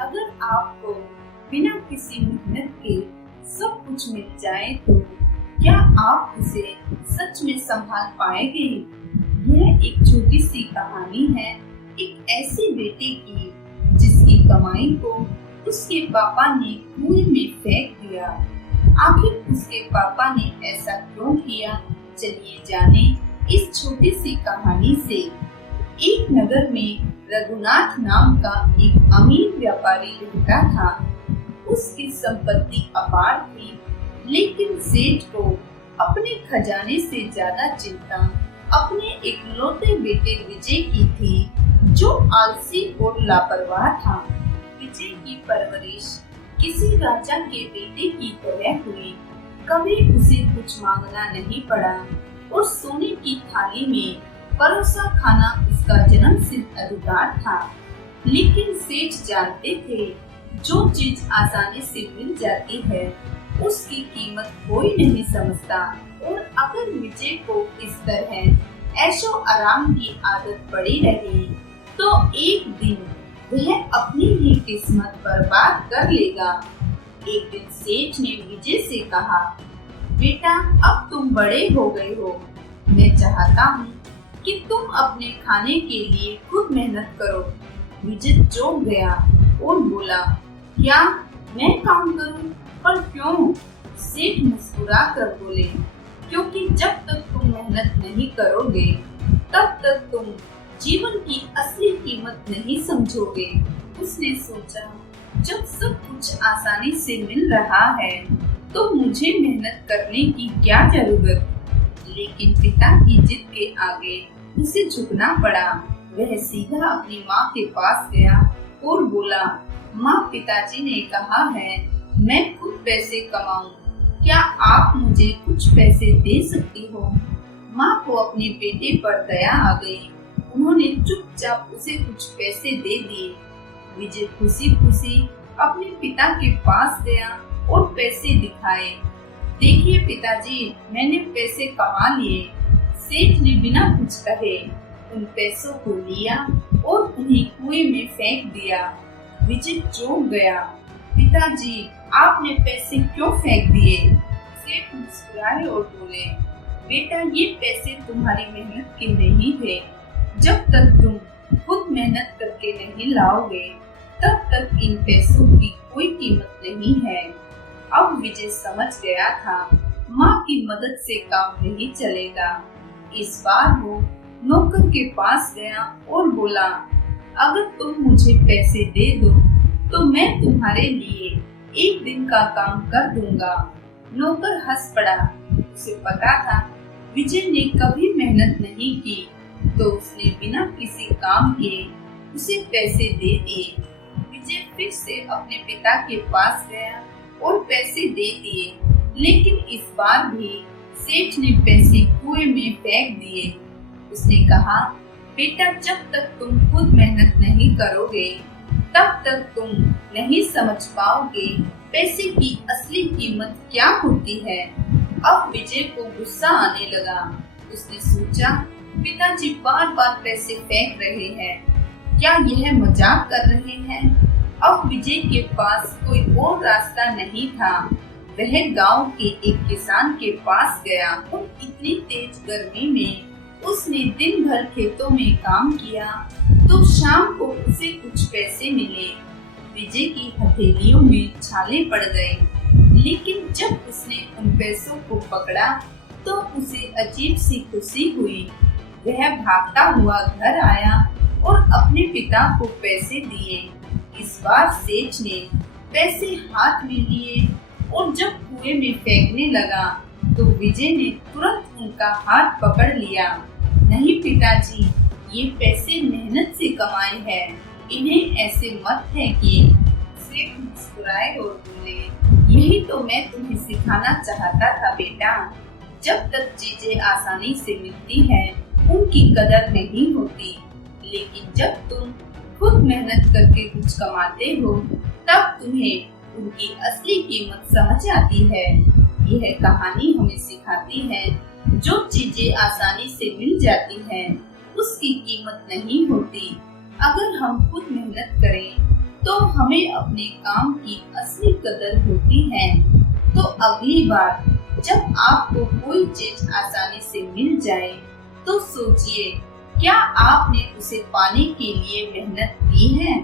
अगर आपको बिना किसी मेहनत के सब कुछ मिल जाए तो क्या आप उसे सच में संभाल पाएंगे? यह एक छोटी सी कहानी है एक ऐसे बेटे की जिसकी कमाई को उसके पापा ने कुएं में फेंक दिया। आखिर उसके पापा ने ऐसा क्यों किया, चलिए जाने इस छोटी सी कहानी से। एक नगर में रघुनाथ नाम का एक अमीर व्यापारी रहता था। उसकी संपत्ति अपार थी, लेकिन सेठ को अपने खजाने से ज्यादा चिंता अपने इकलौते बेटे विजय की थी, जो आलसी और लापरवाह था। विजय की परवरिश किसी राजा के बेटे की तरह हुई। कभी उसे कुछ मांगना नहीं पड़ा और सोने की थाली में परोसा खाना उसका जन्मसिद्ध अधिकार था। लेकिन सेठ जानते थे, जो चीज आसानी से मिल जाती है उसकी कीमत कोई नहीं समझता। और अगर विजय को इस तरह ऐशो आराम की आदत पड़ी रही तो एक दिन वह अपनी ही किस्मत बर्बाद कर लेगा। एक दिन सेठ ने विजय से कहा, बेटा अब तुम बड़े हो गए हो, मैं चाहता हूँ कि तुम अपने खाने के लिए खुद मेहनत करो। विजय चौंक गया और बोला, क्या मैं काम करूं? पर क्यों? सेठ मुस्कुरा कर बोले, क्योंकि जब तक तुम मेहनत नहीं करोगे तब तक तुम जीवन की असली कीमत नहीं समझोगे। उसने सोचा, जब सब कुछ आसानी से मिल रहा है तो मुझे मेहनत करने की क्या जरूरत। लेकिन पिता की जिद के आगे उसे झुकना पड़ा। वह सीधा अपनी माँ के पास गया और बोला, माँ, पिताजी ने कहा है मैं खुद पैसे कमाऊं, क्या आप मुझे कुछ पैसे दे सकती हो? माँ को अपने बेटे पर दया आ गई। उन्होंने चुपचाप उसे कुछ पैसे दे दिए। विजय खुशी खुशी अपने पिता के पास गया और पैसे दिखाए। देखिए पिताजी, मैंने पैसे कमा लिए। सेठ ने बिना कुछ कहे उन पैसों को लिया और उन्हें कुएं में फेंक दिया। विजय चौंक गया, पिताजी आपने पैसे क्यों फेंक दिए? सेठ मुस्कुराए और बोले, बेटा ये पैसे तुम्हारी मेहनत के नहीं थे। जब तक तुम खुद मेहनत करके नहीं लाओगे तब तक इन पैसों की कोई कीमत नहीं है। अब विजय समझ गया था, माँ की मदद से काम नहीं चलेगा। इस बार वो नौकर के पास गया और बोला, अगर तुम मुझे पैसे दे दो तो मैं तुम्हारे लिए एक दिन का काम कर दूंगा। नौकर हंस पड़ा। उसे पता था विजय ने कभी मेहनत नहीं की, तो उसने बिना किसी काम के उसे पैसे दे दिए। विजय फिर से अपने पिता के पास गया और पैसे दे दिए, लेकिन इस बार भी सेठ ने पैसे कुएं में फेंक दिए। उसने कहा, बेटा जब तक तुम खुद मेहनत नहीं करोगे तब तक तुम नहीं समझ पाओगे पैसे की असली कीमत क्या होती है। अब विजय को गुस्सा आने लगा। उसने सोचा, पिताजी बार बार पैसे फेंक रहे हैं, क्या यह मजाक कर रहे हैं? अब विजय के पास कोई और रास्ता नहीं था। वह गांव के एक किसान के पास गया और इतनी तेज गर्मी में उसने दिन भर खेतों में काम किया तो शाम को उसे कुछ पैसे मिले। विजय की हथेलियों में छाले पड़ गए, लेकिन जब उसने उन पैसों को पकड़ा तो उसे अजीब सी खुशी हुई। वह भागता हुआ घर आया और अपने पिता को पैसे दिए। इस बार सेठ ने पैसे हाथ में लिए और जब कुएं में फेंकने लगा तो विजय ने तुरंत उनका हाथ पकड़ लिया। नहीं पिताजी, ये पैसे मेहनत से कमाए हैं, इन्हें ऐसे मत फेंकिए। सेठ मुस्कुराए और बोले, यही तो मैं तुम्हें सिखाना चाहता था बेटा। जब तक चीजें आसानी से मिलती हैं, उनकी कदर नहीं होती, लेकिन जब तुम खुद मेहनत करके कुछ कमाते हो तब तुम्हें उनकी असली कीमत समझ आती है। यह कहानी हमें सिखाती है, जो चीजें आसानी से मिल जाती हैं, उसकी कीमत नहीं होती। अगर हम खुद मेहनत करें तो हमें अपने काम की असली कदर होती है। तो अगली बार जब आपको कोई चीज आसानी से मिल जाए तो सोचिए, क्या आपने उसे पाने के लिए मेहनत की है?